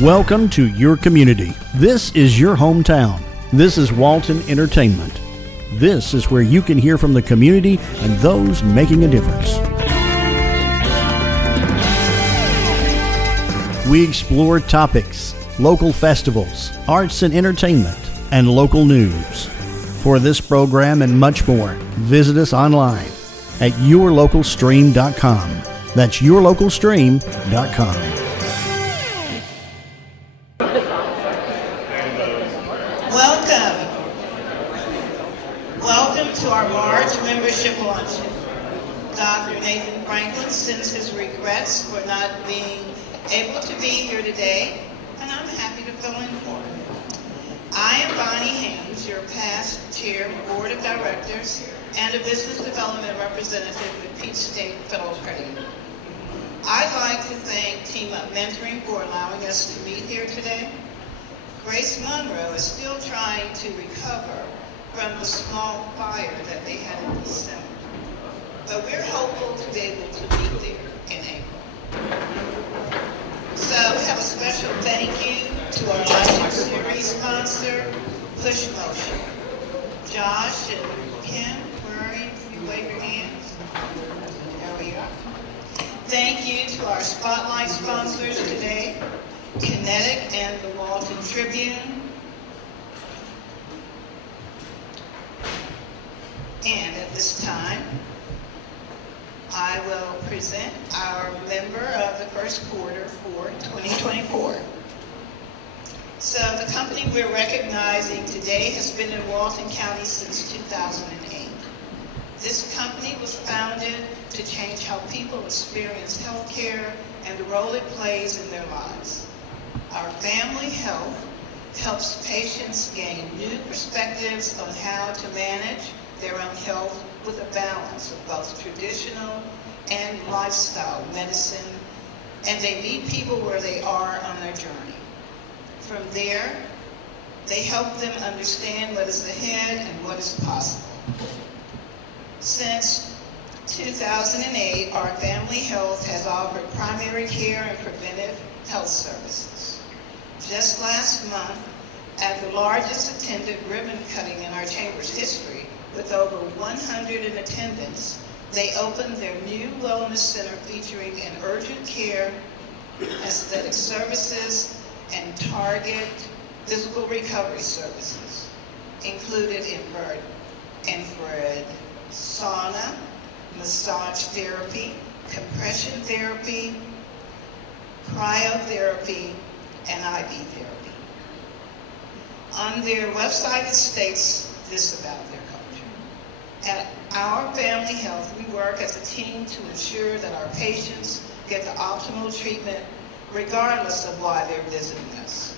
Welcome to your community. This is your hometown. This is Walton Entertainment. This is where you can hear from the community and those making a difference. We explore topics, local festivals, arts and entertainment, and local news. For this program and much more, visit us online at yourlocalstream.com. That's yourlocalstream.com. Welcome to our March membership luncheon. Dr. Nathan Franklin sends his regrets for not being able to be here today, and I'm happy to fill in for him. I am Bonnie Haynes, your past chair of the Board of Directors and a business development representative with Peach State Federal Credit Union. I'd like to thank Team Up Mentoring for allowing us to meet here today. Grace Monroe is still trying to recover from the small fire that they had in December. But we're hopeful to be able to meet there in April. So we have a special thank you to our lecture series sponsor, Push Motion. Josh and Kim, where are you? Can you wave your hands? There we are. Thank you to our spotlight sponsors today, Kinetic and the Walton Tribune. And at this time, I will present our member of the first quarter for 2024. So the company we're recognizing today has been in Walton County since 2008. This company was founded to change how people experience health care and the role it plays in their lives. Our family health helps patients gain new perspectives on how to manage their own health with a balance of both traditional and lifestyle medicine, and they meet people where they are on their journey. From there, they help them understand what is ahead and what is possible. Since 2008, our family health has offered primary care and preventive health services. Just last month, at the largest attended ribbon cutting in our chamber's history, with over 100 in attendance, they opened their new wellness center featuring an urgent care, aesthetic services, and target physical recovery services, included infrared sauna, massage therapy, compression therapy, cryotherapy, and IV therapy. On their website, it states this about their culture. At our family health, we work as a team to ensure that our patients get the optimal treatment regardless of why they're visiting us.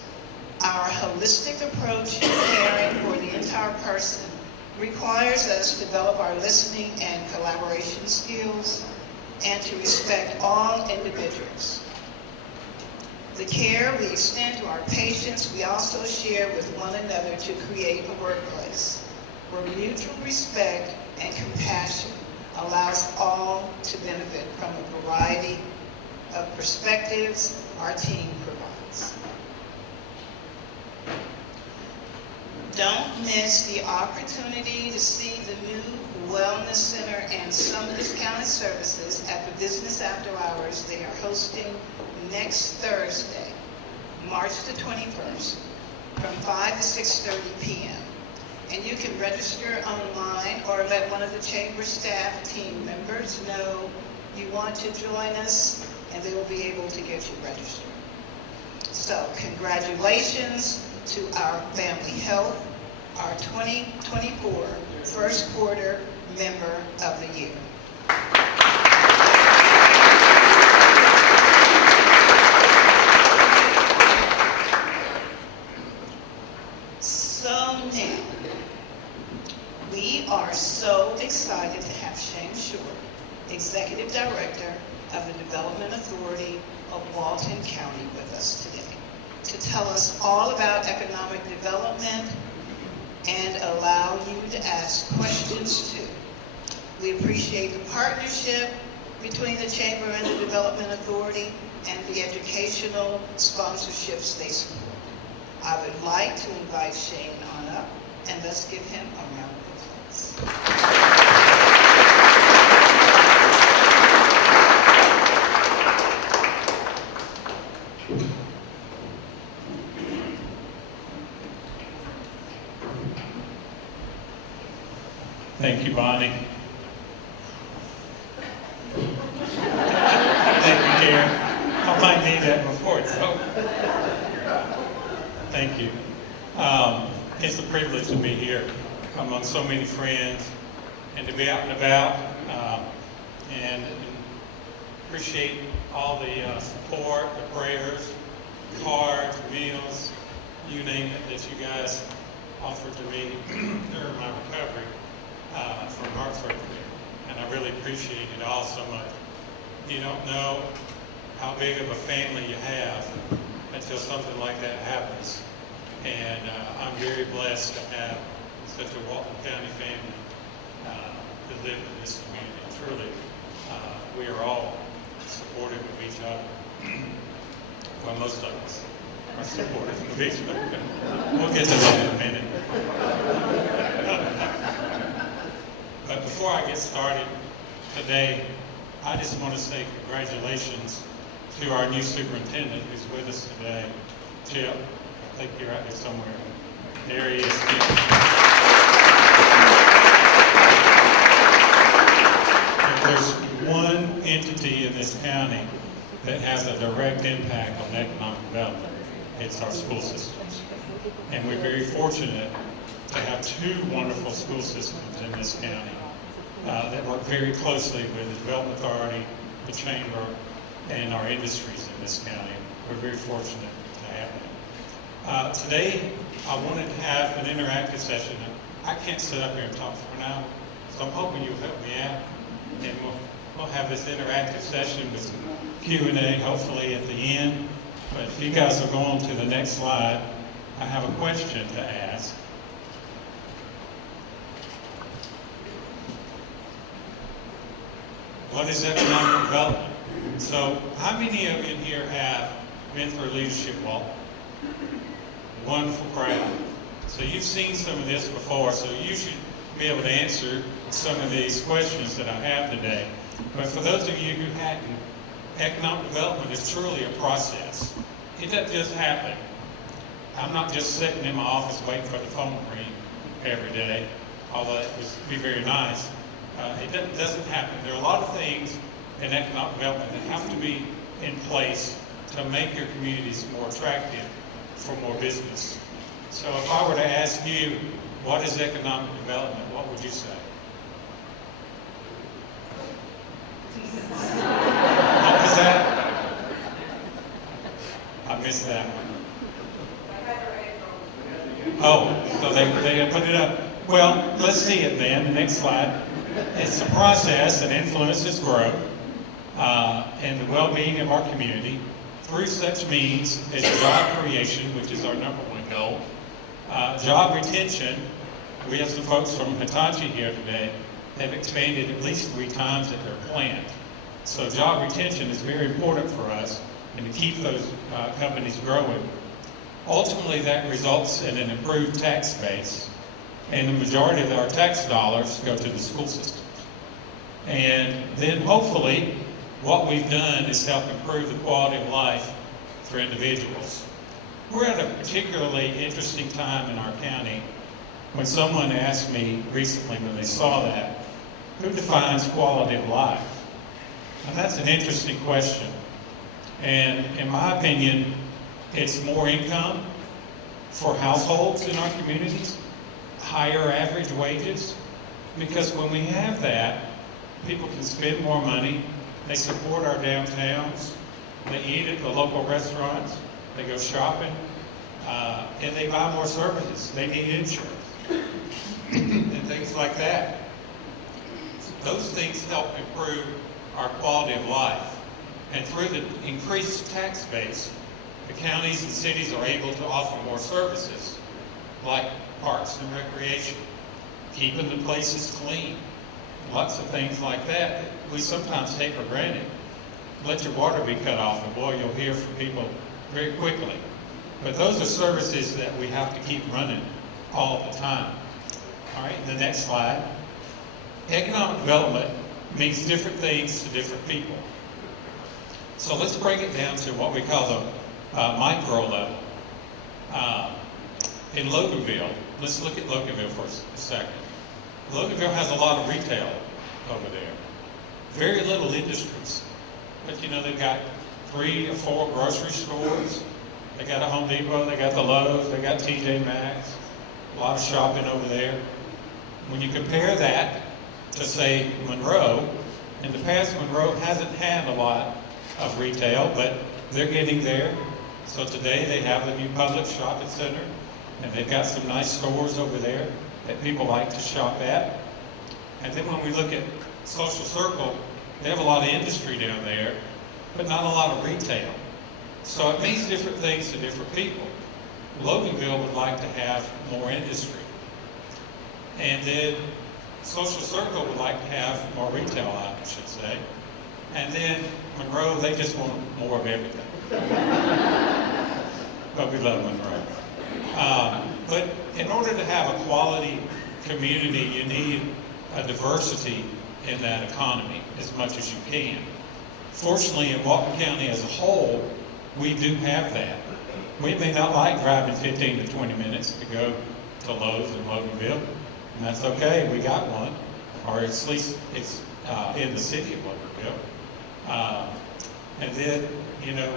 Our holistic approach to caring for the entire person requires us to develop our listening and collaboration skills and to respect all individuals. The care we extend to our patients, we also share with one another to create a workplace where mutual respect and compassion allows all to benefit from a variety of perspectives our team provides. Don't miss the opportunity to see the new Wellness Center and some discounted services at the Business After Hours they are hosting next Thursday, March the 21st, from 5 to 6:30 p.m. And you can register online or let one of the chamber staff team members know you want to join us, and they will be able to get you registered. So congratulations to our family health, our 2024 first quarter member of the year. So now, we are so excited to have Shane Short, Executive Director of the Development Authority of Walton County, with us today to tell us all about economic development and allow you to ask questions too. We appreciate the partnership between the Chamber and the Development Authority and the educational sponsorships they support. I would like to invite Shane on up, and let's give him a round of applause. Thank you, Bonnie. Thank you, Karen. I might need that report, so. Thank you. It's a privilege to be here among so many friends and to be out and about and appreciate all the support, the prayers, cards, meals, you name it, that you guys offered to me during my recovery from heart surgery. And I really appreciate it all so much. You don't know how big of a family you have until something like that happens. And I'm very blessed to have such a Walton County family to live in this community. Truly, we are all supportive of each other. Well, most of us are supportive of each other. We'll get to that in a minute. But before I get started today, I just want to say congratulations to our new superintendent who's with us today, Chip. I think you're out there somewhere. There he is. If there's one entity in this county that has a direct impact on economic development, it's our school systems. And we're very fortunate to have two wonderful school systems in this county that work very closely with the Development Authority, the Chamber, and our industries in this county. We're very fortunate to have them. Today, I wanted to have an interactive session. I can't sit up here and talk for an hour, so I'm hoping you'll help me out. And we'll have this interactive session with some Q&A, hopefully at the end. But if you guys will go on to the next slide, I have a question to ask. What is economic development? So how many of you here have been through Leadership Walton? Wonderful crowd. So you've seen some of this before, so you should be able to answer some of these questions that I have today. But for those of you who hadn't, economic development is truly a process. It doesn't just happen. I'm not just sitting in my office waiting for the phone to ring every day, although it would be very nice. It doesn't happen. There are a lot of things in economic development that have to be in place to make your communities more attractive for more business. So if I were to ask you, what is economic development, what would you say? What was that? I missed that one. Oh, so they put it up. Well, let's see it then, the next slide. It's a process that influences growth and the well-being of our community through such means as job creation, which is our number one goal, job retention. We have some folks from Hitachi here today. They've expanded at least 3 times at their plant. So job retention is very important for us and to keep those companies growing. Ultimately, that results in an improved tax base, and the majority of our tax dollars go to the school systems. And then hopefully, what we've done is help improve the quality of life for individuals. We're at a particularly interesting time in our county when someone asked me recently when they saw that, who defines quality of life? And that's an interesting question. And in my opinion, it's more income for households in our communities, higher average wages, because when we have that, people can spend more money, they support our downtowns, they eat at the local restaurants, they go shopping, and they buy more services. They need insurance and things like that. Those things help improve our quality of life. And through the increased tax base, the counties and cities are able to offer more services like parks and recreation, keeping the places clean, lots of things like that we sometimes take for granted. Let your water be cut off, and boy, you'll hear from people very quickly. But those are services that we have to keep running all the time. All right, the next slide. Economic development means different things to different people. So let's break it down to what we call the micro level. In Loganville, let's look at Loganville for a second. Loganville has a lot of retail over there. Very little industries. But you know, they've got 3 or 4 grocery stores. They got a Home Depot, they got the Lowe's, they got TJ Maxx. A lot of shopping over there. When you compare that to, say, Monroe, in the past, Monroe hasn't had a lot of retail, but they're getting there. So today they have the new public shopping center, and they've got some nice stores over there that people like to shop at. And then when we look at Social Circle, they have a lot of industry down there, but not a lot of retail. So it means different things to different people. Loganville would like to have more industry. And then Social Circle would like to have more retail, I should say. And then Monroe, they just want more of everything. But we love Monroe. But in order to have a quality community, you need a diversity in that economy as much as you can. Fortunately, in Walton County as a whole, we do have that. We may not like driving 15 to 20 minutes to go to Lowe's in Loganville, and that's okay, we got one, or at least it's in the city of Loganville. And then, you know,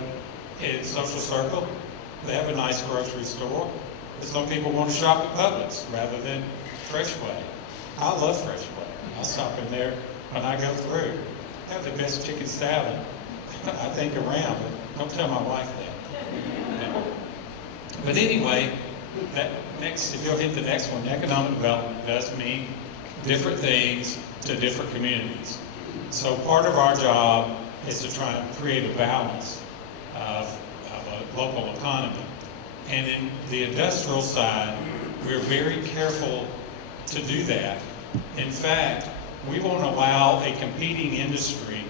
in Social Circle, they have a nice grocery store, but some people want to shop at Publix rather than Freshway. I love Freshway. I stop in there when I go through. They have the best chicken salad, I think, around, but don't tell my wife that. But anyway, that next, if you'll hit the next one, economic development does mean different things to different communities. So part of our job is to try and create a balance of a local economy. And in the industrial side, we're very careful to do that. In fact, we won't allow a competing industry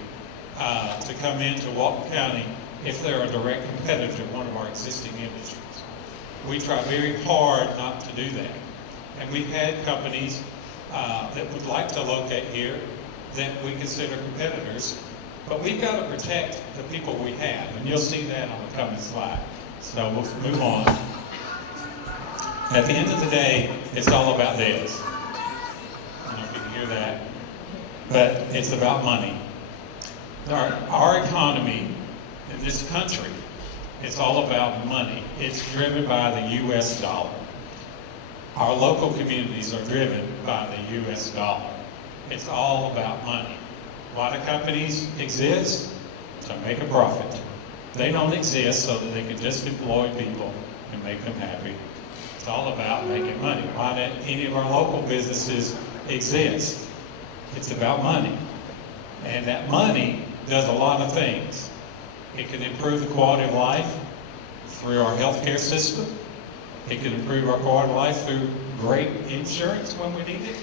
to come into Walton County if they're a direct competitor to one of our existing industries. We try very hard not to do that. And we've had companies that would like to locate here that we consider competitors, but we've got to protect the people we have, and you'll see that on the coming slide. So we'll move on. At the end of the day, it's all about this. I don't know if you can hear that, but it's about money. Our economy in this country, it's all about money. It's driven by the U.S. dollar. Our local communities are driven by the U.S. dollar. It's all about money. Why do companies exist? To make a profit. They don't exist so that they can just employ people and make them happy. It's all about making money. Why do any of our local businesses exist? It's about money. And that money does a lot of things. It can improve the quality of life through our healthcare system. It can improve our quality of life through great insurance when we need it.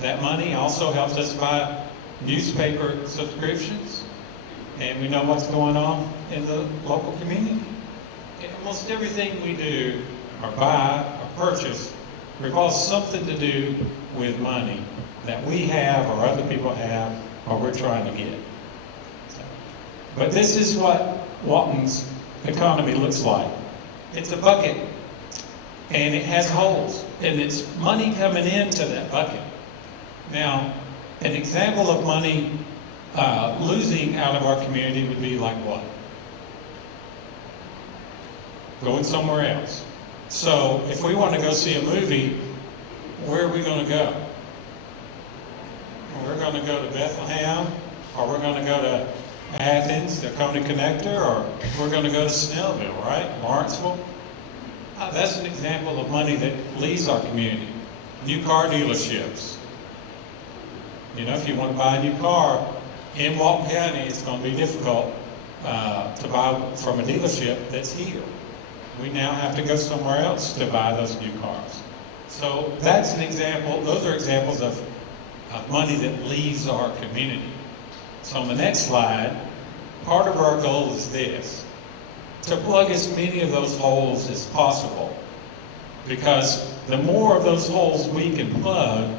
That money also helps us buy newspaper subscriptions, and we know what's going on in the local community. And almost everything we do, or buy, or purchase, revolves something to do with money that we have, or other people have, or we're trying to get. But this is what Walton's economy looks like. It's a bucket, and it has holes, and it's money coming into that bucket. Now, an example of money losing out of our community would be like what? Going somewhere else. So if we want to go see a movie, where are we going to go? We're going to go to Bethlehem, or we're going to go to Athens, the Coney Connector, or we're going to go to Snellville, right? Lawrenceville. That's an example of money that leaves our community. New car dealerships. You know, if you want to buy a new car in Walton County, it's going to be difficult to buy from a dealership that's here. We now have to go somewhere else to buy those new cars. So that's an example. Those are examples of of money that leaves our community. So on the next slide, part of our goal is this, to plug as many of those holes as possible. Because the more of those holes we can plug,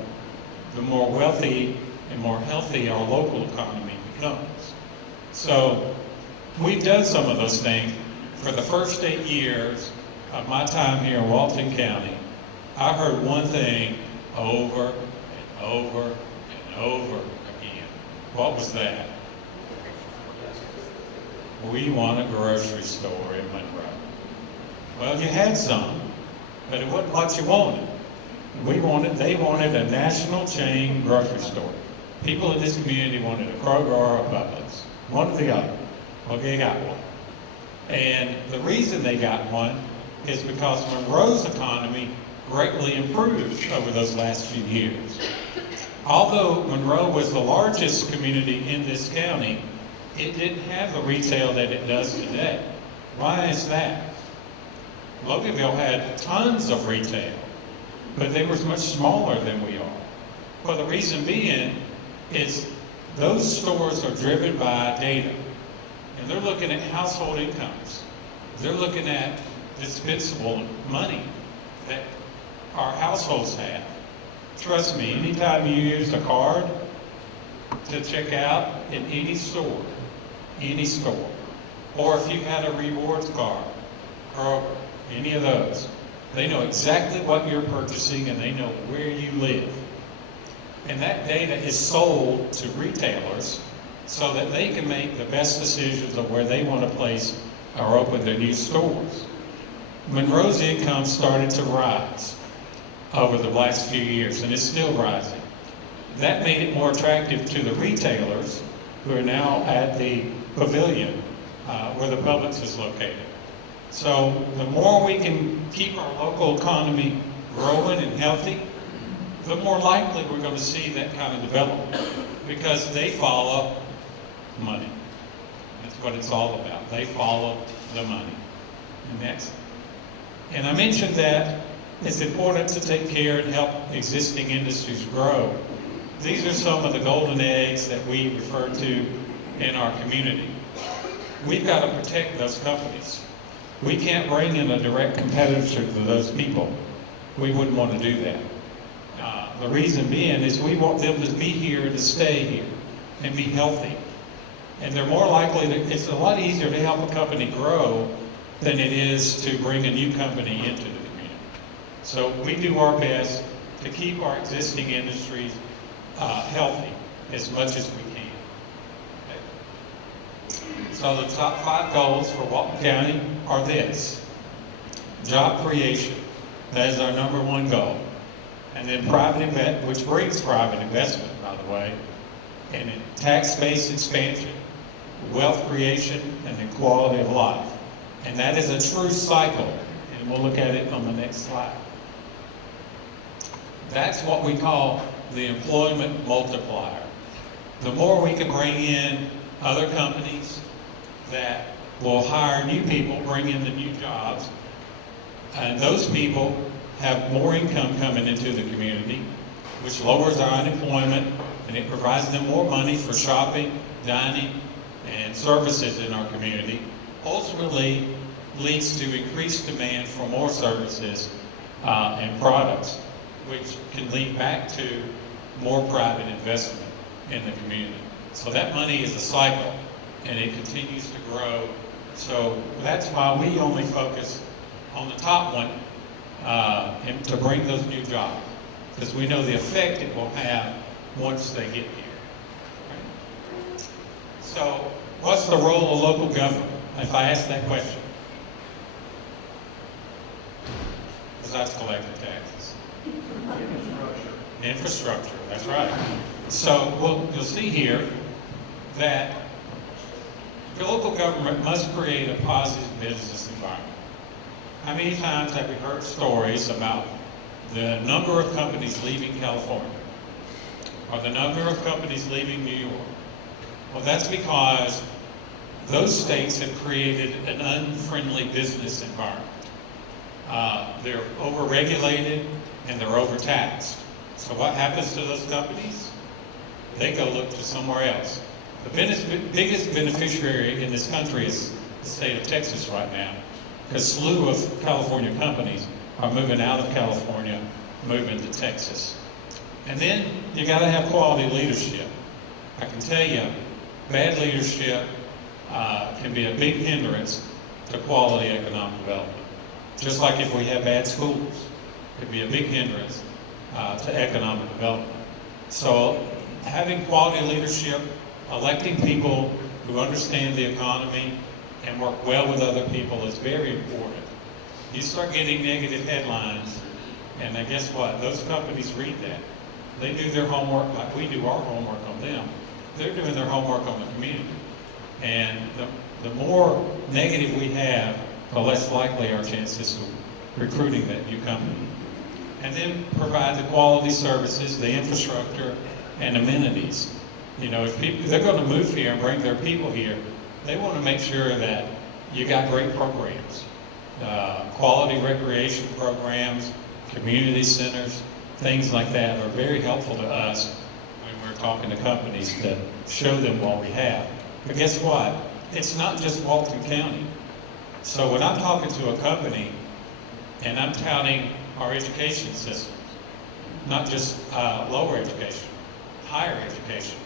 the more wealthy and more healthy our local economy becomes. So we've done some of those things. For the first 8 years of my time here in Walton County, I heard one thing over and over and over again. What was that? We want a grocery store in Monroe. Well, you had some, but it wasn't what you wanted. They wanted a national chain grocery store. People in this community wanted a Kroger or a Publix, one or the other. Well, they got one. And the reason they got one is because Monroe's economy greatly improved over those last few years. Although Monroe was the largest community in this county, it didn't have the retail that it does today. Why is that? Loganville had tons of retail, but they were much smaller than we are. Well, the reason being is those stores are driven by data, and they're looking at household incomes. They're looking at dispensable money that our households have. Trust me, anytime you use a card to check out in any store, or if you had a rewards card, or any of those, they know exactly what you're purchasing and they know where you live. And that data is sold to retailers so that they can make the best decisions of where they want to place or open their new stores. Monroe's income started to rise over the last few years, and it's still rising. That made it more attractive to the retailers who are now at the pavilion where the Publix is located. So the more we can keep our local economy growing and healthy, the more likely we're going to see that kind of development, because they follow money. That's what it's all about. They follow the money. Next. And I mentioned that it's important to take care and help existing industries grow. These are some of the golden eggs that we refer to in our community. We've got to protect those companies. We can't bring in a direct competitor to those people. We wouldn't want to do that. The reason being is we want them to be here, to stay here, and be healthy. And they're more likely to, it's a lot easier to help a company grow than it is to bring a new company into the community. So we do our best to keep our existing industries healthy as much as we can. Okay. So the top 5 goals for Walton County are this: job creation. That is our number 1 goal. And then private investment, which brings private investment, by the way, and then tax-based expansion, wealth creation, and then quality of life. And that is a true cycle, and we'll look at it on the next slide. That's what we call the employment multiplier. The more we can bring in other companies that will hire new people, bring in the new jobs, and those people have more income coming into the community, which lowers our unemployment, and it provides them more money for shopping, dining, and services in our community. Ultimately leads to increased demand for more services and products, which can lead back to more private investment in the community. So that money is a cycle, and it continues to grow. So that's why we only focus on the top one, and to bring those new jobs, because we know the effect it will have once they get here. Right? So what's the role of local government, if I ask that question? Besides collecting taxes. Infrastructure, that's right. So you'll see here that the local government must create a positive business environment. How many times have we heard stories about the number of companies leaving California or the number of companies leaving New York? Well, that's because those states have created an unfriendly business environment. They're overregulated and they're overtaxed. So what happens to those companies? they go look to somewhere else. The biggest beneficiary in this country is the state of Texas right now, because a slew of California companies are moving out of California, moving to Texas. And then you got to have quality leadership. I can tell you, bad leadership can be a big hindrance to quality economic development. Just like if we have bad schools, it could be a big hindrance to economic development. So having quality leadership, electing people who understand the economy and work well with other people is very important. You start getting negative headlines, and then guess what? Those companies read that. They do their homework like we do our homework on them. They're doing their homework on the community. And the more negative we have, the less likely our chances of recruiting that new company. And then provide the quality services, the infrastructure, and amenities. You know, if they're going to move here and bring their people here, they want to make sure that you got great programs, quality recreation programs, community centers, things like that are very helpful to us when we're talking to companies to show them what we have. But guess what? It's not just Walton County. So when I'm talking to a company and I'm touting our education system, not just lower education, higher education,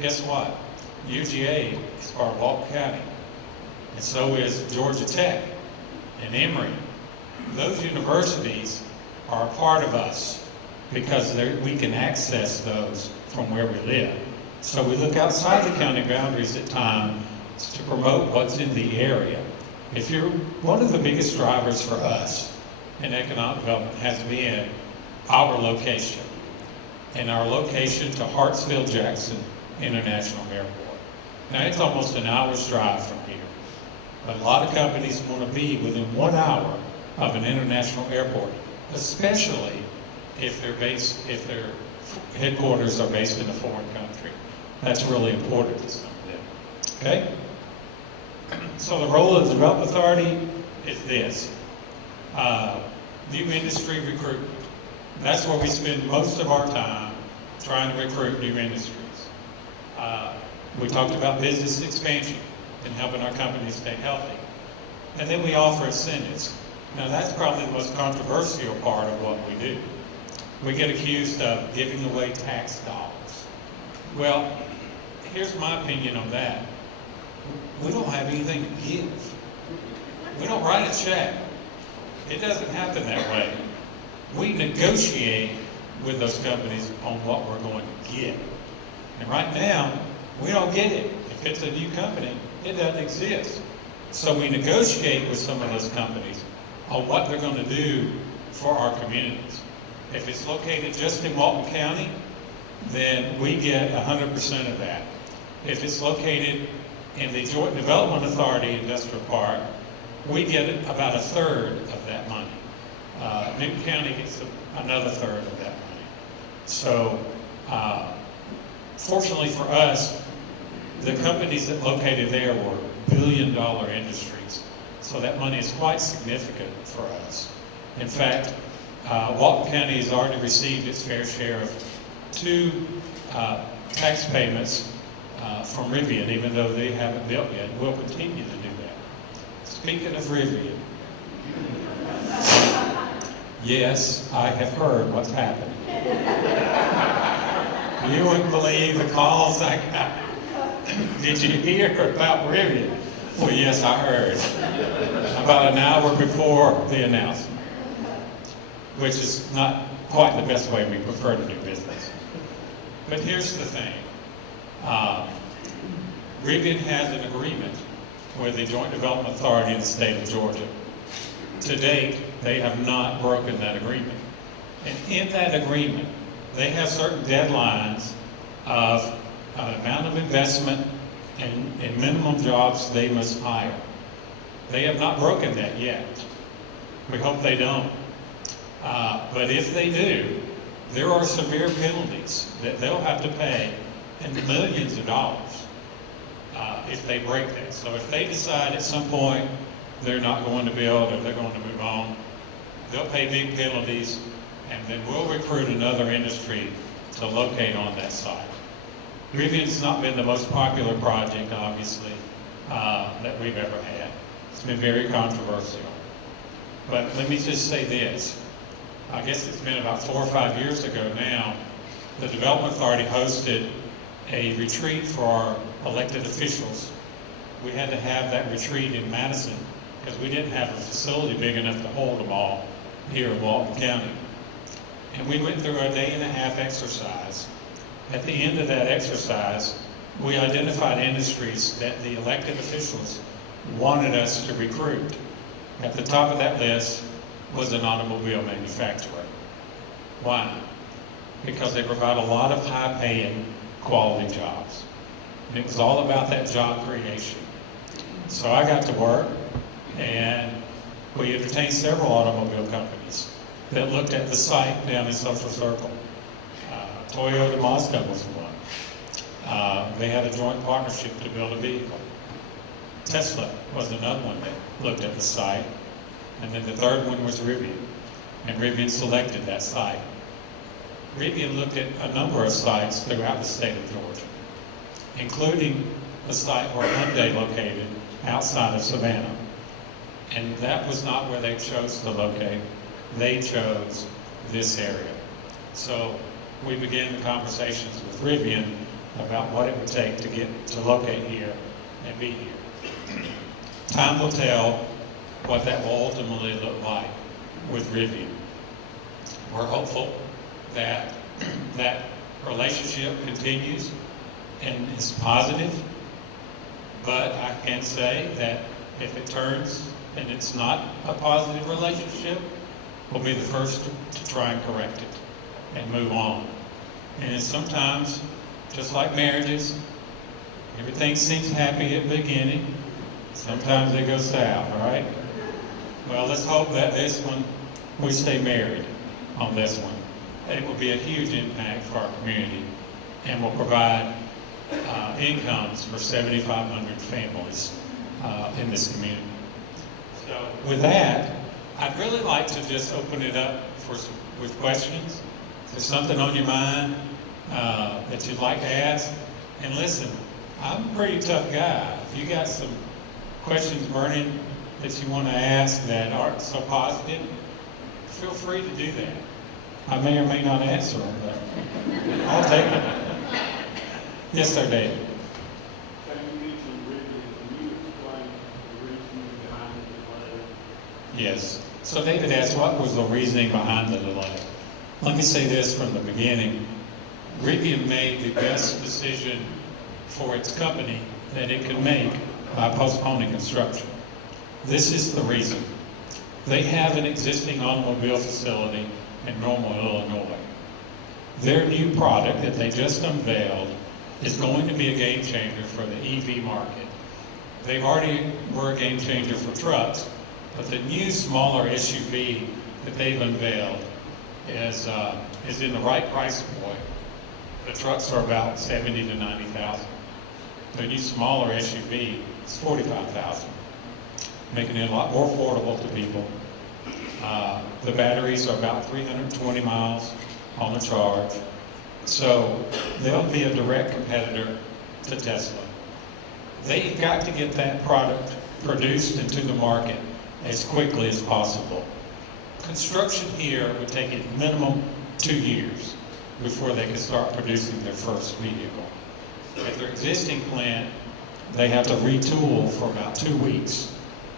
guess what? UGA is part of Walton County, and so is Georgia Tech and Emory. Those universities are a part of us because we can access those from where we live. So we look outside the county boundaries at times to promote what's in the area. If you're one of the biggest drivers for us in economic development has been our location, and our location to Hartsfield-Jackson International Airport. Now it's almost an hour's drive from here, but a lot of companies want to be within 1 hour of an international airport, especially if their headquarters are based in a foreign country. That's really important to some of them. Okay? So the role of the Development Authority is this. New industry recruitment. That's where we spend most of our time trying to recruit new industries. We talked about business expansion and helping our companies stay healthy. And then we offer incentives. Now that's probably the most controversial part of what we do. We get accused of giving away tax dollars. Well, here's my opinion on that. We don't have anything to give. We don't write a check. It doesn't happen that way. We negotiate with those companies on what we're going to get. And right now, we don't get it. If it's a new company, it doesn't exist. So we negotiate with some of those companies on what they're going to do for our communities. If it's located just in Walton County, then we get 100% of that. If it's located in the Joint Development Authority Industrial Park, we get about a third of that money. Newton County gets another third of that money. So, fortunately for us, the companies that located there were billion-dollar industries. So that money is quite significant for us. In fact, Walton County has already received its fair share of 2 tax payments from Rivian, even though they haven't built yet. We'll continue to do that. Speaking of Rivian, yes, I have heard what's happening. You wouldn't believe the calls I got. Did you hear about Rivian? Well, yes, I heard. About an hour before the announcement, which is not quite the best way we prefer to do business. But here's the thing. Rivian has an agreement with the Joint Development Authority in the state of Georgia. To date, they have not broken that agreement. And in that agreement, they have certain deadlines of amount of investment and minimum jobs they must hire. They have not broken that yet. We hope they don't. But if they do, there are severe penalties that they'll have to pay in the millions of dollars if they break that. So if they decide at some point they're not going to build or they're going to move on, they'll pay big penalties, and then we'll recruit another industry to locate on that site. Rivian's not been the most popular project, obviously, that we've ever had. It's been very controversial. But let me just say this. I guess it's been about 4 or 5 years ago now, the Development Authority hosted a retreat for our elected officials. We had to have that retreat in Madison because we didn't have a facility big enough to hold them all here in Walton County. And we went through a 1.5-day exercise. At the end of that exercise, we identified industries that the elected officials wanted us to recruit. At the top of that list was an automobile manufacturer. Why? Because they provide a lot of high-paying, quality jobs. And it was all about that job creation. So I got to work, and we entertained several automobile companies that looked at the site down in Social Circle. Toyota Mazda was one. They had a joint partnership to build a vehicle. Tesla was another one that looked at the site. And then the third one was Rivian. And Rivian selected that site. Rivian looked at a number of sites throughout the state of Georgia, including the site where Hyundai located outside of Savannah. And that was not where they chose to locate. They chose this area. So we began the conversations with Rivian about what it would take to locate here and be here. Time will tell what that will ultimately look like with Rivian. We're hopeful that that relationship continues and is positive, but I can say that if it turns and it's not a positive relationship, we'll be the first to try and correct it and move on. And sometimes, just like marriages, everything seems happy at the beginning. Sometimes it goes south, all right? Well, let's hope that this one, we stay married on this one. It will be a huge impact for our community and will provide incomes for 7,500 families in this community. So with that, I'd really like to just open it up with questions. If there's something on your mind that you'd like to ask, and listen, I'm a pretty tough guy. If you got some questions burning that you want to ask that aren't so positive, feel free to do that. I may or may not answer them, but I'll take it. Yes, sir, David. Yes. So David asked, what was the reasoning behind the delay? Let me say this from the beginning. Rivian made the best decision for its company that it could make by postponing construction. This is the reason. They have an existing automobile facility in Normal, Illinois. Their new product that they just unveiled is going to be a game changer for the EV market. They already were a game changer for trucks, but the new smaller SUV that they've unveiled is in the right price point. The trucks are about $70,000 to $90,000. The new smaller SUV is $45,000, making it a lot more affordable to people. The batteries are about 320 miles on the charge. So they'll be a direct competitor to Tesla. They've got to get that product produced into the market as quickly as possible. Construction here would take at minimum 2 years before they can start producing their first vehicle. At their existing plant, they have to retool for about 2 weeks,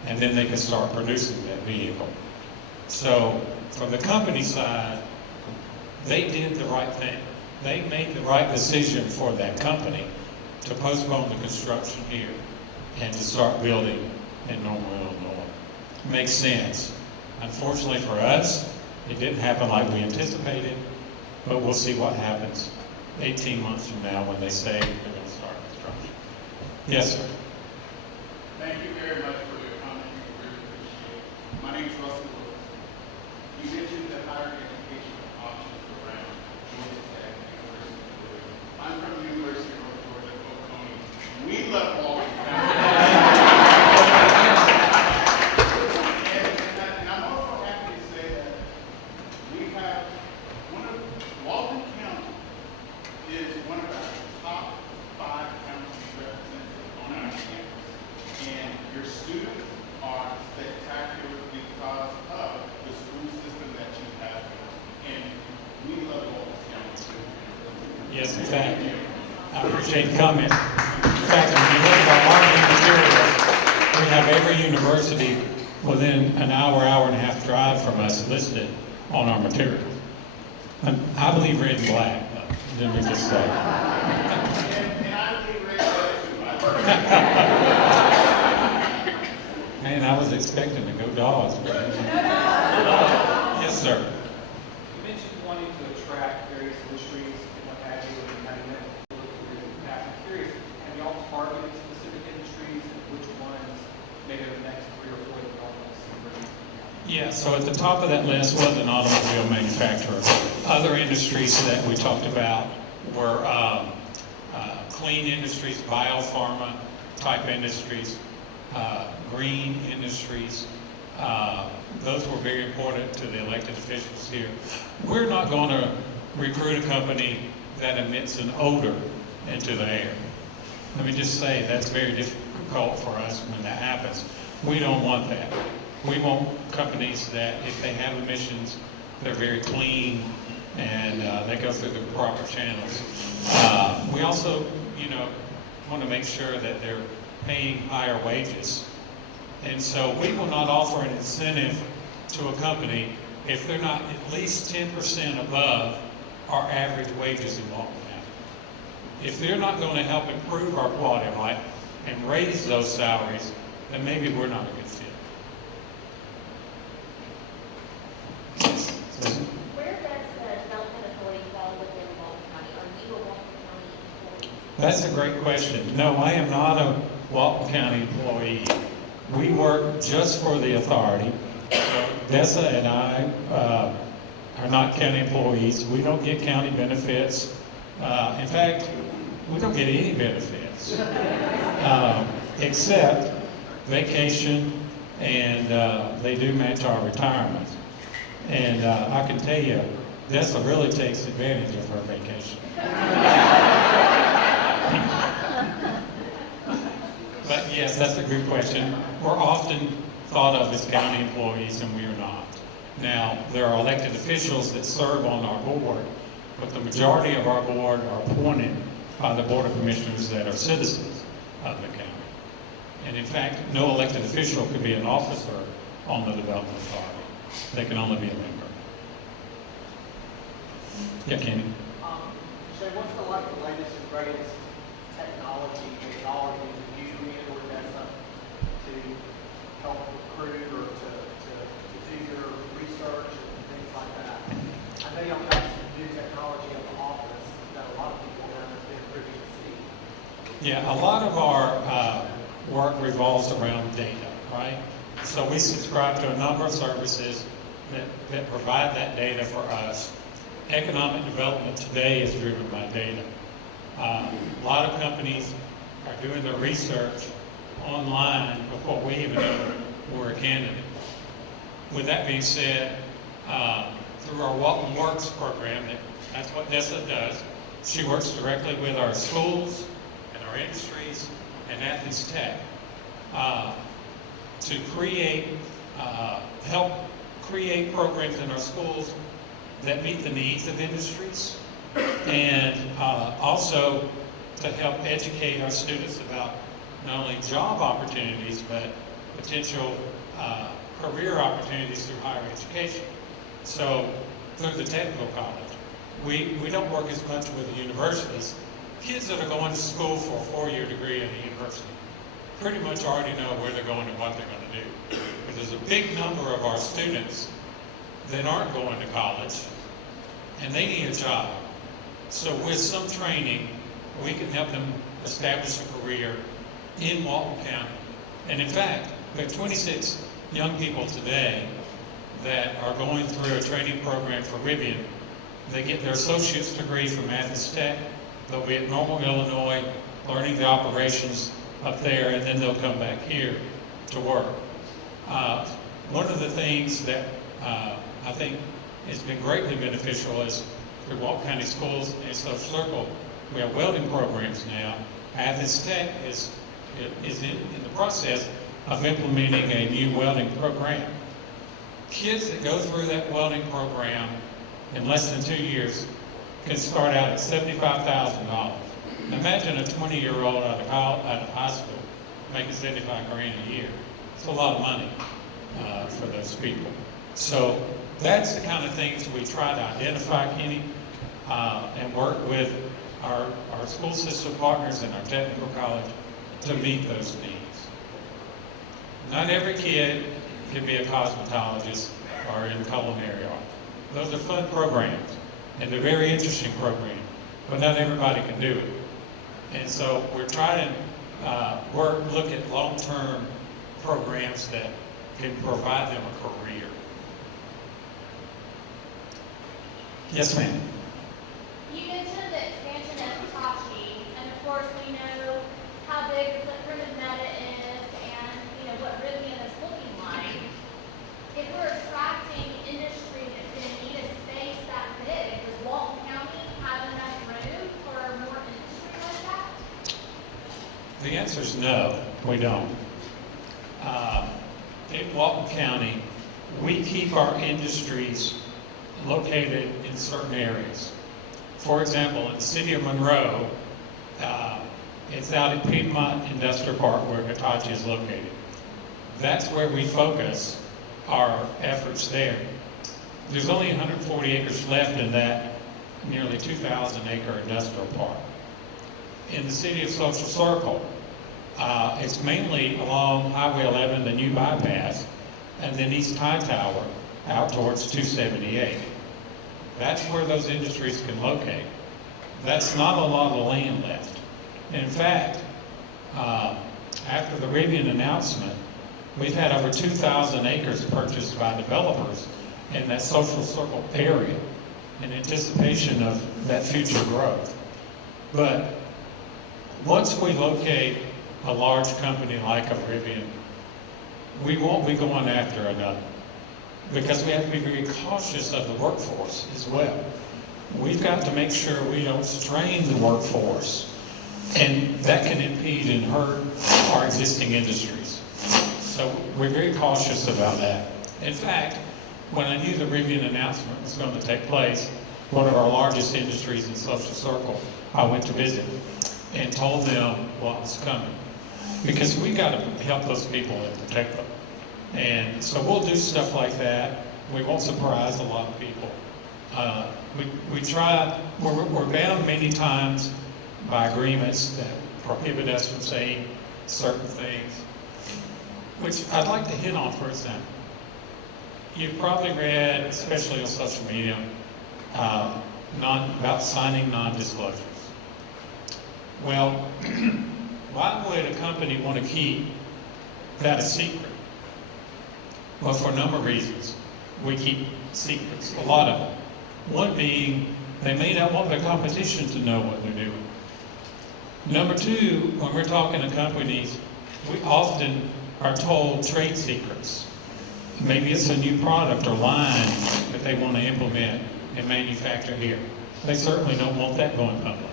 and then they can start producing that vehicle. So from the company side, they did the right thing. They made the right decision for that company to postpone the construction here and to start building in Normal, Illinois. Makes sense. Unfortunately for us, it didn't happen like we anticipated, but we'll see what happens 18 months from now when they say they're going to start construction. Yes, sir. Thank you very much for your comment. We really appreciate it. My name is Russell Lewis. You mentioned the higher education options around Georgia Tech and University of Georgia. I'm from the University of North Georgia, Oconee. We love Walton County. And I'm also happy to say that we have Walton County is one of our top Yes, in fact, I appreciate the comment. In fact, when you look at our marketing materials, we have every university within an hour, hour and a half drive from us listed on our materials. And I believe red and black, let me just say. And I believe Rick does too. Man, I was expecting to go dogs. Yes, sir. You mentioned wanting to attract various industries and what have you, and having that I'm curious, have y'all targeted specific industries and which ones maybe over the next 3 or 4 that y'all want to see? Yeah, so at the top of that list was an automobile manufacturer. Other industries that we talked about were clean industries, biopharma type industries, green industries. Those were very important to the elected officials here. We're not going to recruit a company that emits an odor into the air. Let me just say that's very difficult for us when that happens. We don't want that. We want companies that if they have emissions, they're very clean and they go through the proper channels. We also, want to make sure that they're paying higher wages. And so we will not offer an incentive to a company if they're not at least 10% above our average wages in Walton County. If they're not going to help improve our quality of life and raise those salaries, then maybe we're not a good fit. Where does the development authority fall within Walton County? Are you a Walton County employee? That's a great question. No, I am not a Walton County employee. We work just for the authority. Dessa and I are not county employees. We don't get county benefits. In fact, we don't get any benefits except vacation, and they do match our retirement. And I can tell you, Dessa really takes advantage of her vacation. But yes, that's a good question. We're often thought of as county employees, and we are not. Now, there are elected officials that serve on our board, but the majority of our board are appointed by the Board of Commissioners that are citizens of the county. And in fact, no elected official could be an officer on the Development Authority. They can only be a member. Yeah, Kenny? Shay, what's the latest and greatest technology that y'all are using in Odessa to help recruit or to do your research and things like that? I know y'all got some new technology in the office that a lot of people haven't been privy to see. Yeah, a lot of our work revolves around data, right? So we subscribe to a number of services that provide that data for us. Economic development today is driven by data. A lot of companies are doing their research online before we even know we're a candidate. With that being said, through our Walton Works program, that's what Dessa does. She works directly with our schools and our industries and Athens Tech to help create programs in our schools that meet the needs of industries, and also to help educate our students about not only job opportunities, but potential career opportunities through higher education. So through the technical college. We don't work as much with the universities. Kids that are going to school for a 4-year degree at a university pretty much already know where they're going and what they're going to do. But there's a big number of our students that aren't going to college, and they need a job. So with some training, we can help them establish a career in Walton County. And in fact, we have 26 young people today that are going through a training program for Rivian. They get their associate's degree from Athens Tech. They'll be at Normal, Illinois, learning the operations up there, and then they'll come back here to work. One of the things that I think has been greatly beneficial is through Walton County Schools and Social Circle, we have welding programs now. Athens Tech is in the process of implementing a new welding program. Kids that go through that welding program in less than 2 years can start out at $75,000. Imagine a 20-year-old out of high school making 75 grand a year. It's a lot of money for those people. So that's the kind of things we try to identify, Kenny, and work with our school system partners and our technical college to meet those needs. Not every kid can be a cosmetologist or in culinary art. Those are fun programs, and they're very interesting programs, but not everybody can do it. And so we're trying to look at long-term programs that can provide them a career. Yes, ma'am. You mentioned the expansion of Hitachi, and of course we know how big the footprint of Meta is and, you know, what Rivian is looking like. If we're attracting industry that's going to need a space that big, does Walton County have enough room for more industry like that? The answer is no, we don't. In Walton County, we keep our industries located in certain areas. For example, in the city of Monroe, it's out at Piedmont Industrial Park where Hitachi is located. That's where we focus our efforts there. There's only 140 acres left in that nearly 2,000 acre industrial park. In the city of Social Circle, it's mainly along Highway 11, the new bypass, and then East Hightower out towards 278. That's where those industries can locate. That's not a lot of land left. In fact, after the Rivian announcement, we've had over 2,000 acres purchased by developers in that Social Circle area in anticipation of that future growth. But once we locate a large company like a Rivian, we won't be going after another, because we have to be very cautious of the workforce as well. We've got to make sure we don't strain the workforce, and that can impede and hurt our existing industries. So we're very cautious about that. In fact, when I knew the Rivian announcement was going to take place, one of our largest industries in Social Circle, I went to visit and told them what was coming, because we got to help those people and protect them. And so we'll do stuff like that. We won't surprise a lot of people. We try, we're bound many times by agreements that prohibit us from saying certain things, which I'd like to hit on for example. You've probably read, especially on social media, about signing non-disclosures. Well, why would a company want to keep that a secret? Well, for a number of reasons. We keep secrets, a lot of them. One being, they may not want their competition to know what they're doing. Number two, when we're talking to companies, we often are told trade secrets. Maybe it's a new product or line that they want to implement and manufacture here. They certainly don't want that going public.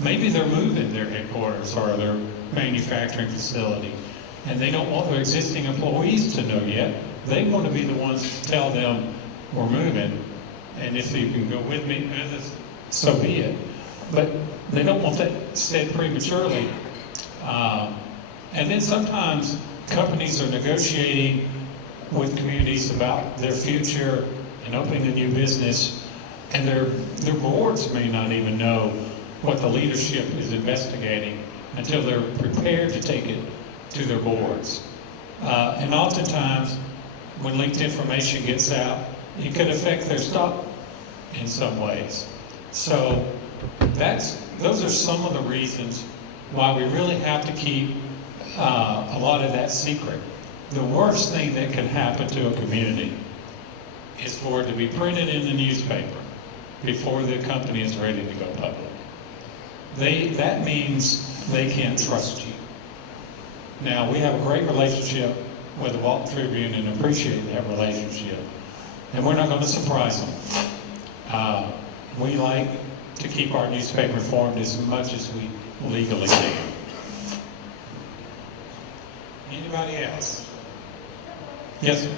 Maybe they're moving their headquarters or their manufacturing facility, and they don't want their existing employees to know yet. They want to be the ones to tell them we're moving, and if you can go with me, so be it. But they don't want that said prematurely. And then sometimes companies are negotiating with communities about their future and opening a new business, and their boards may not even know what the leadership is investigating until they're prepared to take it to their boards. And oftentimes, when leaked information gets out, it could affect their stock in some ways. So those are some of the reasons why we really have to keep a lot of that secret. The worst thing that can happen to a community is for it to be printed in the newspaper before the company is ready to go public. That means they can't trust you. Now, we have a great relationship with the Walton Tribune and appreciate that relationship. And we're not going to surprise them. We like to keep our newspaper informed as much as we legally can. Anybody else? Yes, sir.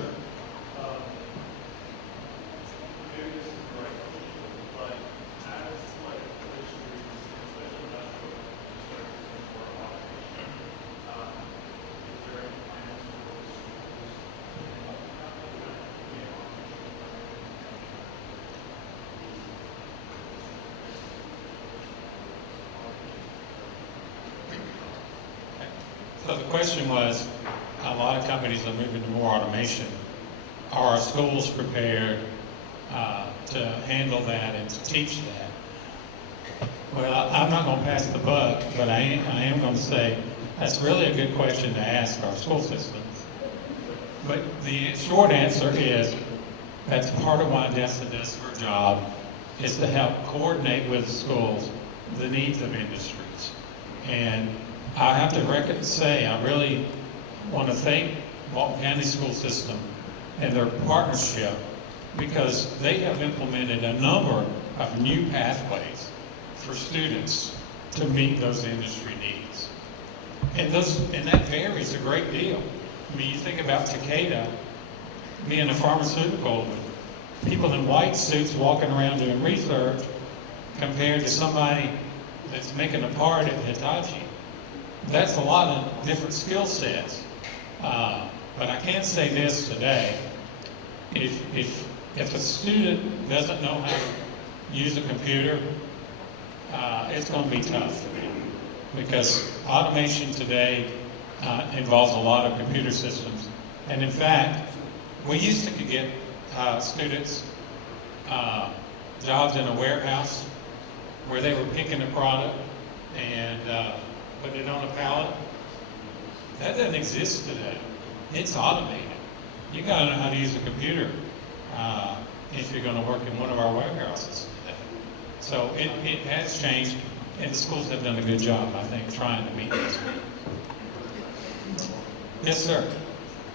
Maybe this is the right question, but question was, a lot of companies are moving to more automation. Are our schools prepared to handle that and to teach that? Well, I'm not going to pass the buck, but I am going to say that's really a good question to ask our school systems. But the short answer is that's part of why DESA does her job, is to help coordinate with the schools the needs of industries. And I have to say, I really want to thank Walton County School System and their partnership, because they have implemented a number of new pathways for students to meet those industry needs. And that varies a great deal. I mean, you think about Takeda being a pharmaceutical, with people in white suits walking around doing research, compared to somebody that's making a part at Hitachi. That's a lot of different skill sets. But I can say this today: if a student doesn't know how to use a computer, it's going to be tough for them, because automation today involves a lot of computer systems. And in fact, we used to get students jobs in a warehouse where they were picking a product and putting it on a pallet. That doesn't exist today. It's automated. You got to know how to use a computer if you're going to work in one of our warehouses today. So it has changed, and the schools have done a good job, I think, trying to meet this. Yes, sir.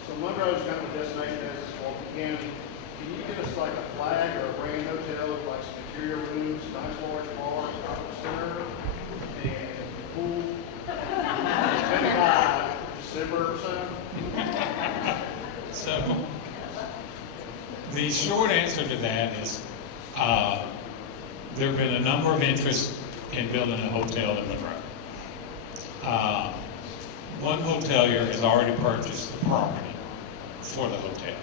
So Monroe's got the destination as Walton County. Can you give us like a flag or a brand hotel with like some interior rooms, nice large bar, conference center, and pool? Maybe by December or so? So the short answer to that is there have been a number of interests in building a hotel in Monroe. One hotelier has already purchased the property for the hotel.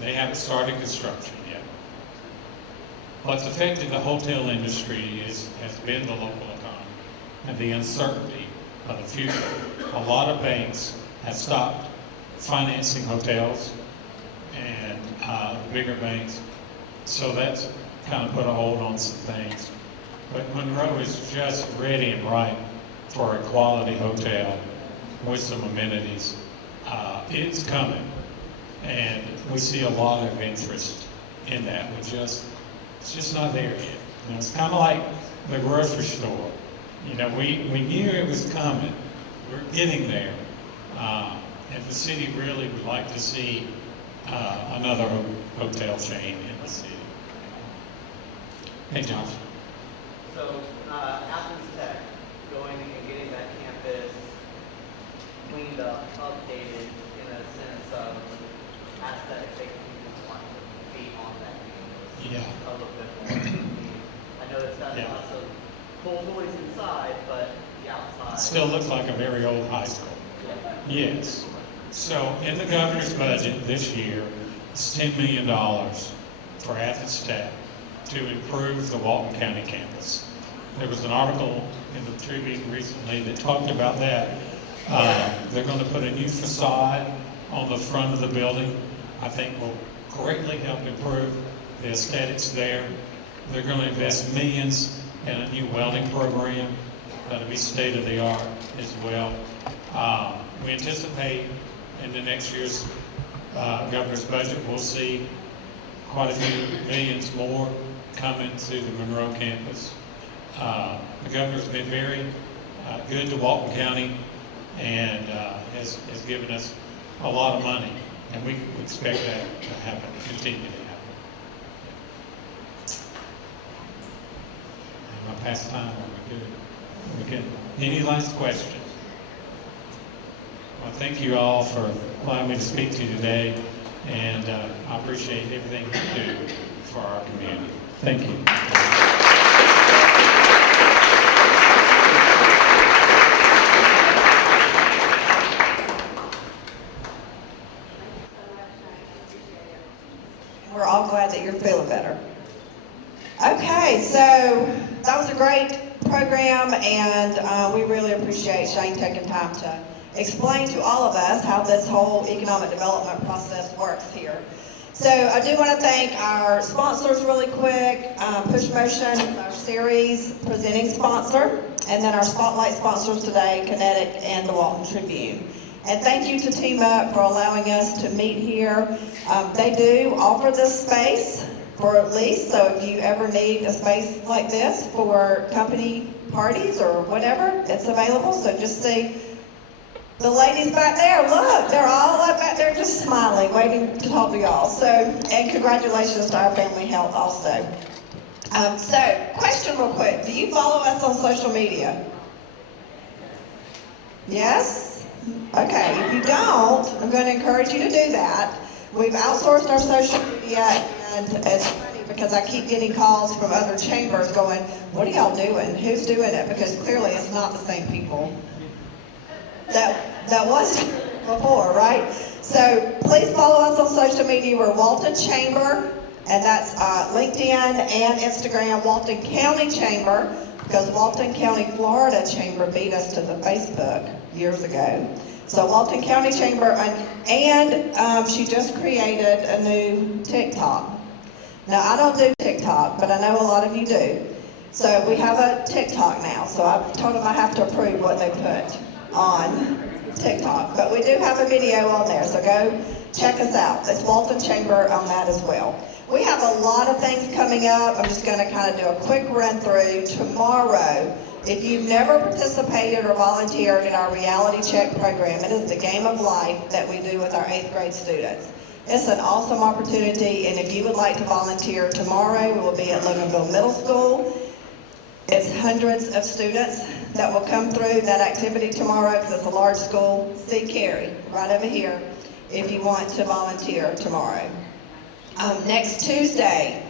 They haven't started construction yet. What's affected the hotel industry has been the local economy and the uncertainty of the future. A lot of banks have stopped financing hotels, and bigger banks. So that's kind of put a hold on some things. But Monroe is just ready and ripe for a quality hotel with some amenities. It's coming, and we see a lot of interest in that. It's just not there yet. You know, it's kind of like the grocery store. You know, we knew it was coming. We're getting there. And the city really would like to see another hotel chain in the city. Hey, Josh. So, Athens Tech, going and getting that campus cleaned up, updated in a sense of aesthetic, they can want to be on that campus Yeah. a little bit more. I know it's got lots of cool toys inside, but the outside. Still looks like a very old high school. Yes. So in the governor's budget this year, it's $10 million for Athens Tech to improve the Walton County campus. There was an article in the Tribune recently that talked about that. They're going to put a new facade on the front of the building. I think will greatly help improve the aesthetics there. They're going to invest millions in a new welding program that'll be state-of-the-art as well. We anticipate in the next year's governor's budget, we'll see quite a few millions more coming to the Monroe campus. The governor's been very good to Walton County and has given us a lot of money, and we expect that to happen, continue to happen. Am I past time? Are we good? Are we good? Any last questions? Well, thank you all for allowing me to speak to you today, and I appreciate everything you do for our community. Thank you. We're all glad that you're feeling better. Okay, so that was a great program, and we really appreciate Shane taking time to explain to all of us how this whole economic development process works here. So I do want to thank our sponsors really quick, Push Motion, our series presenting sponsor, and then our spotlight sponsors today, Kinetic and the Walton Tribune. And thank you to Team Up for allowing us to meet here. They do offer this space for at least, so if you ever need a space like this for company parties or whatever, it's available. So just see the ladies back there, look, they're all up back there just smiling, waiting to talk to y'all. So, and congratulations to our family health also. So, question real quick, do you follow us on social media? Yes? Okay, if you don't, I'm going to encourage you to do that. We've outsourced our social media, and it's funny because I keep getting calls from other chambers going, what are y'all doing? Who's doing it? Because clearly it's not the same people that was before, right? So please follow us on social media. We're Walton Chamber, and that's LinkedIn and Instagram, Walton County Chamber, because Walton County, Florida Chamber beat us to the Facebook years ago. So Walton County Chamber, and she just created a new TikTok. Now, I don't do TikTok, but I know a lot of you do. So we have a TikTok now, so I've told them I have to approve what they put on TikTok. But we do have a video on there, so go check us out. It's Walton Chamber on that as well. We have a lot of things coming up. I'm just going to kind of do a quick run through. Tomorrow, if you've never participated or volunteered in our reality check program, it is the game of life that we do with our 8th grade students. It's an awesome opportunity, and if you would like to volunteer tomorrow, we will be at Loganville Middle School. It's hundreds of students that will come through that activity tomorrow because it's a large school. See Carrie right over here if you want to volunteer tomorrow. Next Tuesday,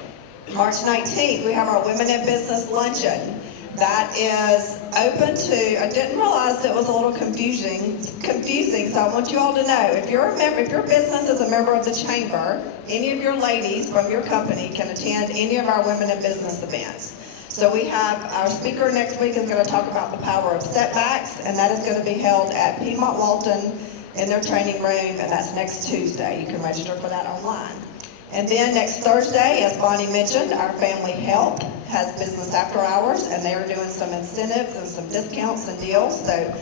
March 19th, we have our Women in Business Luncheon. That is open to, I didn't realize it was a little confusing, so I want you all to know, if you're a member, if your business is a member of the chamber, any of your ladies from your company can attend any of our Women in Business events. So we have, our speaker next week is going to talk about the power of setbacks, and that is going to be held at Piedmont Walton in their training room, and that's next Tuesday. You can register for that online. And then next Thursday, as Bonnie mentioned, our Family Health has business after hours, and they are doing some incentives and some discounts and deals, so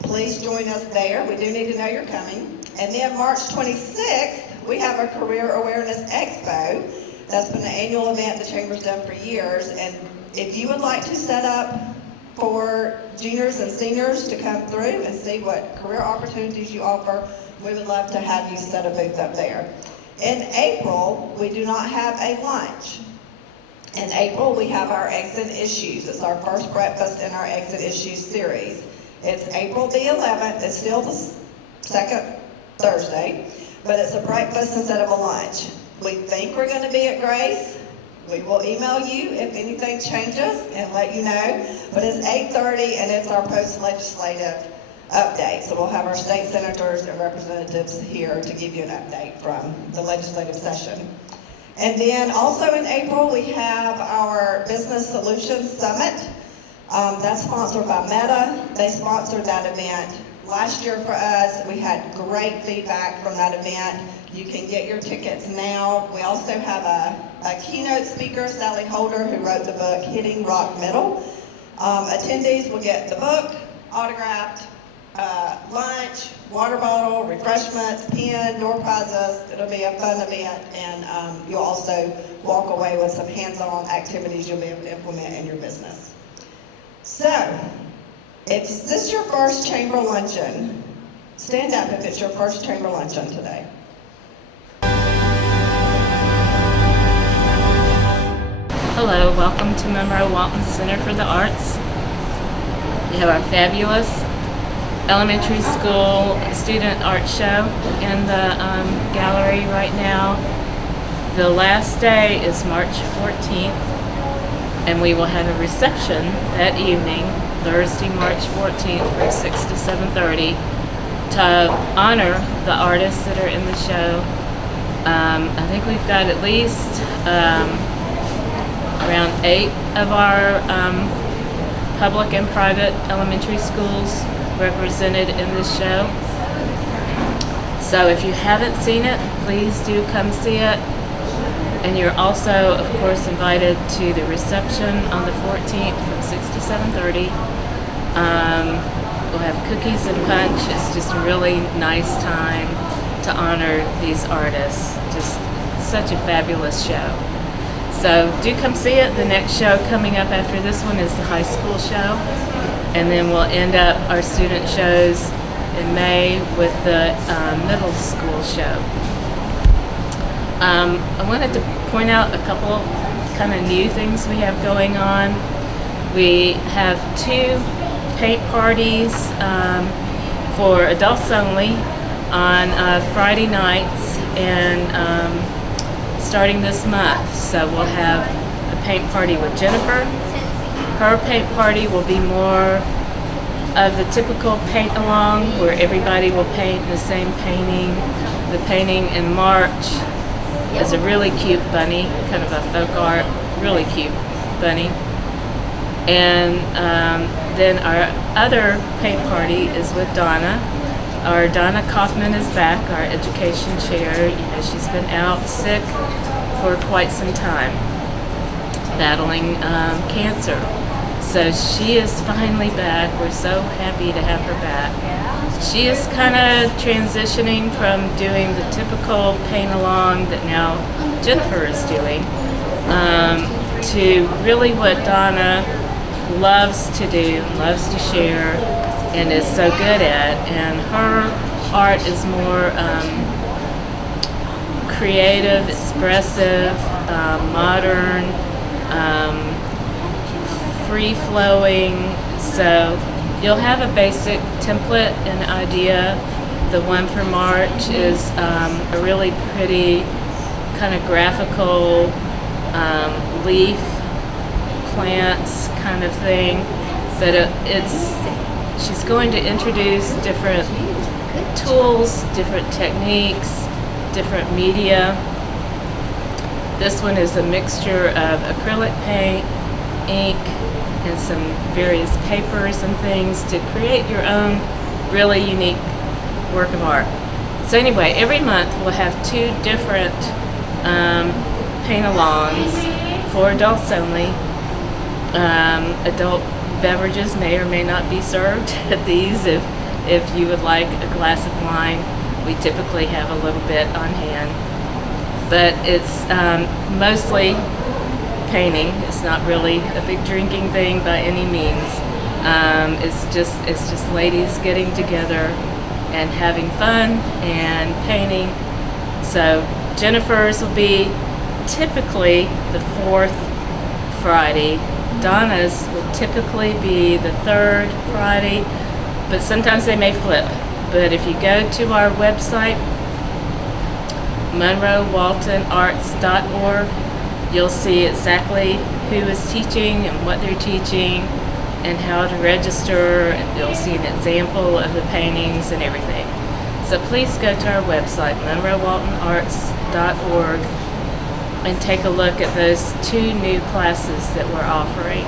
please join us there. We do need to know you're coming. And then March 26th, we have our Career Awareness Expo. That's been an annual event the Chamber's done for years, and if you would like to set up for juniors and seniors to come through and see what career opportunities you offer, we would love to have you set a booth up there. In April, we do not have a lunch. In April, we have our Eggs and Issues. It's our first breakfast in our Eggs and Issues series. It's April the 11th. It's still the second Thursday, but it's a breakfast instead of a lunch. We think we're going to be at Grace. We will email you if anything changes and let you know. But it's 8:30 and it's our post-legislative update. So we'll have our state senators and representatives here to give you an update from the legislative session. And then also in April, we have our Business Solutions Summit. That's sponsored by Meta. They sponsored that event last year for us. We had great feedback from that event. You can get your tickets now. We also have a keynote speaker, Sally Holder, who wrote the book, Hitting Rock Middle. Attendees will get the book, autographed, lunch, water bottle, refreshments, pen, door prizes. It'll be a fun event, and you'll also walk away with some hands-on activities you'll be able to implement in your business. So, if this is your first chamber luncheon, stand up if it's your first chamber luncheon today. Hello, welcome to Monroe Walton Center for the Arts. We have our fabulous elementary school student art show in the gallery right now. The last day is March 14th, and we will have a reception that evening, Thursday, March 14th from 6 to 7:30 to honor the artists that are in the show. I think we've got at least around 8 of our public and private elementary schools represented in this show. So if you haven't seen it, please do come see it. And you're also, of course, invited to the reception on the 14th from 6 to 7:30. We'll have cookies and punch. It's just a really nice time to honor these artists. Just such a fabulous show. So do come see it. The next show coming up after this one is the high school show. And then we'll end up our student shows in May with the middle school show. I wanted to point out a couple kind of new things we have going on. We have 2 paint parties for adults only on Friday nights and starting this month. So we'll have a paint party with Jennifer. Her paint party will be more of the typical paint along where everybody will paint the same painting. The painting in March is a really cute bunny, kind of a folk art, really cute bunny. And then our other paint party is with Donna. Our Donna Kaufman is back, our education chair. You know, she's been out sick for quite some time, battling cancer. So she is finally back. We're so happy to have her back. She is kind of transitioning from doing the typical paint along that now Jennifer is doing to really what Donna loves to do, loves to share, and is so good at. And her art is more creative, expressive, modern, free-flowing. So you'll have a basic template and idea. The one for March is a really pretty kind of graphical leaf plants kind of thing. But she's going to introduce different tools, different techniques, different media. This one is a mixture of acrylic paint, ink, and some various papers and things to create your own really unique work of art. So anyway, every month we'll have 2 different paint-alongs for adults only. Adult beverages may or may not be served at these. If you would like a glass of wine, we typically have a little bit on hand. But it's mostly painting. It's not really a big drinking thing by any means. It's just ladies getting together and having fun and painting. So Jennifer's will be typically the 4th Friday. Donna's will typically be the 3rd Friday, but sometimes they may flip. But if you go to our website, MonroeWaltonArts.org, you'll see exactly who is teaching and what they're teaching and how to register, and you'll see an example of the paintings and everything. So please go to our website, MonroeWaltonArts.org, and take a look at those 2 new classes that we're offering.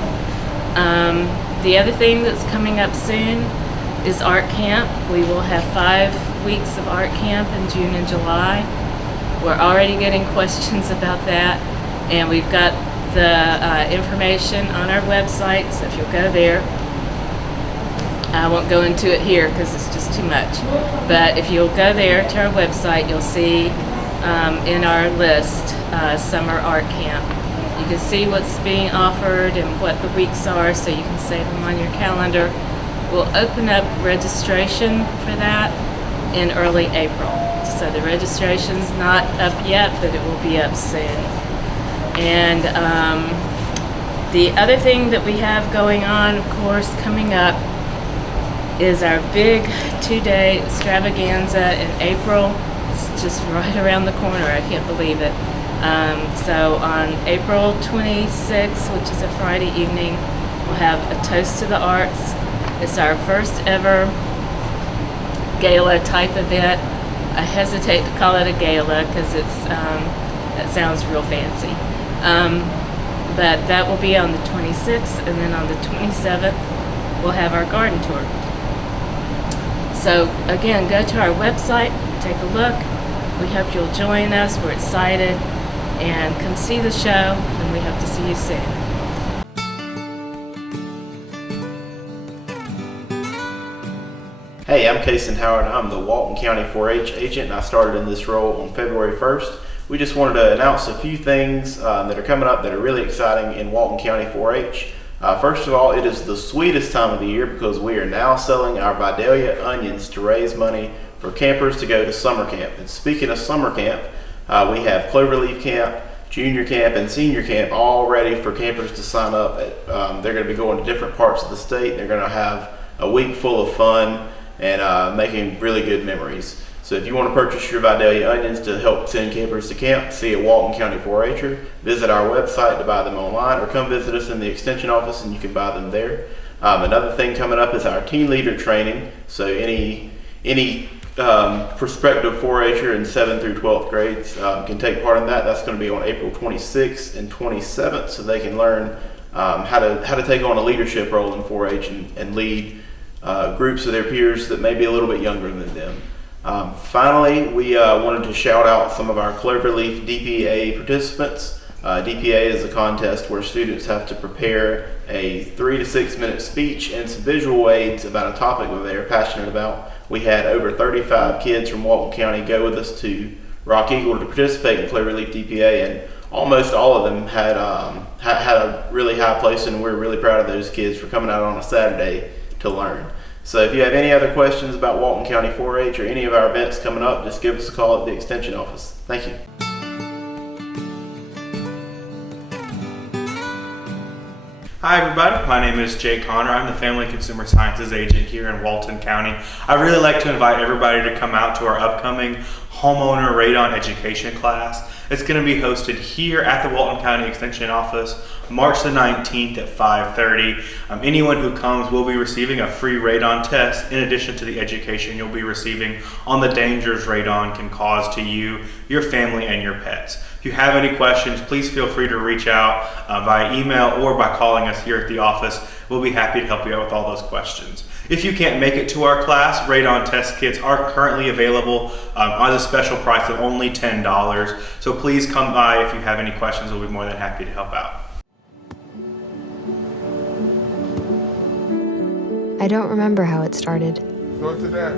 The other thing that's coming up soon is art camp. We will have 5 weeks of art camp in June and July. We're already getting questions about that, and we've got the information on our website, so if you'll go there. I won't go into it here because it's just too much, but if you'll go there to our website, you'll see in our list summer art camp. You can see what's being offered and what the weeks are, so you can save them on your calendar. We'll open up registration for that in early April. So the registration's not up yet, but it will be up soon. And the other thing that we have going on, of course, coming up is our big 2-day extravaganza in April. It's just right around the corner. I can't believe it. So on April 26th, which is a Friday evening, we'll have a Toast to the Arts. It's our first ever gala type event. I hesitate to call it a gala because that sounds real fancy. But that will be on the 26th, and then on the 27th, we'll have our garden tour. So again, go to our website, take a look. We hope you'll join us. We're excited. And come see the show, and we hope to see you soon. Hey, I'm Kason Howard. I'm the Walton County 4-H agent, and I started in this role on February 1st. We just wanted to announce a few things that are coming up that are really exciting in Walton County 4-H. First of all, it is the sweetest time of the year because we are now selling our Vidalia onions to raise money for campers to go to summer camp. And speaking of summer camp, we have Cloverleaf Camp, Junior Camp, and Senior Camp all ready for campers to sign up. They're going to be going to different parts of the state. They're going to have a week full of fun and making really good memories. So if you want to purchase your Vidalia onions to help send campers to camp, see a Walton County 4-H'er, visit our website to buy them online, or come visit us in the extension office and you can buy them there. Another thing coming up is our teen leader training. So any prospective 4-H'er in 7th through 12th grades can take part in that. That's going to be on April 26th and 27th, so they can learn how to take on a leadership role in 4-H and lead groups of their peers that may be a little bit younger than them. Finally, we wanted to shout out some of our Cloverleaf DPA participants. DPA is a contest where students have to prepare a 3 to 6 minute speech and some visual aids about a topic that they're passionate about. We had over 35 kids from Walton County go with us to Rock Eagle to participate in Cloverleaf DPA, and almost all of them had a really high place, and we're really proud of those kids for coming out on a Saturday to learn. So if you have any other questions about Walton County 4-H or any of our events coming up, just give us a call at the extension office. Thank you. Hi everybody, my name is Jay Connor. I'm the Family Consumer Sciences agent here in Walton County. I'd really like to invite everybody to come out to our upcoming homeowner radon education class. It's going to be hosted here at the Walton County Extension Office, March the 19th at 5:30. Anyone who comes will be receiving a free radon test in addition to the education you'll be receiving on the dangers radon can cause to you, your family, and your pets. If you have any questions, please feel free to reach out via email or by calling us here at the office. We'll be happy to help you out with all those questions. If you can't make it to our class, radon test kits are currently available at a special price of only $10. So please come by if you have any questions. We'll be more than happy to help out. I don't remember how it started. Go to that.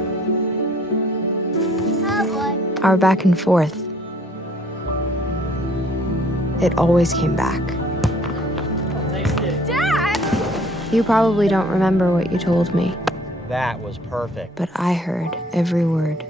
Our back and forth. It always came back. Dad! You probably don't remember what you told me. That was perfect. But I heard every word.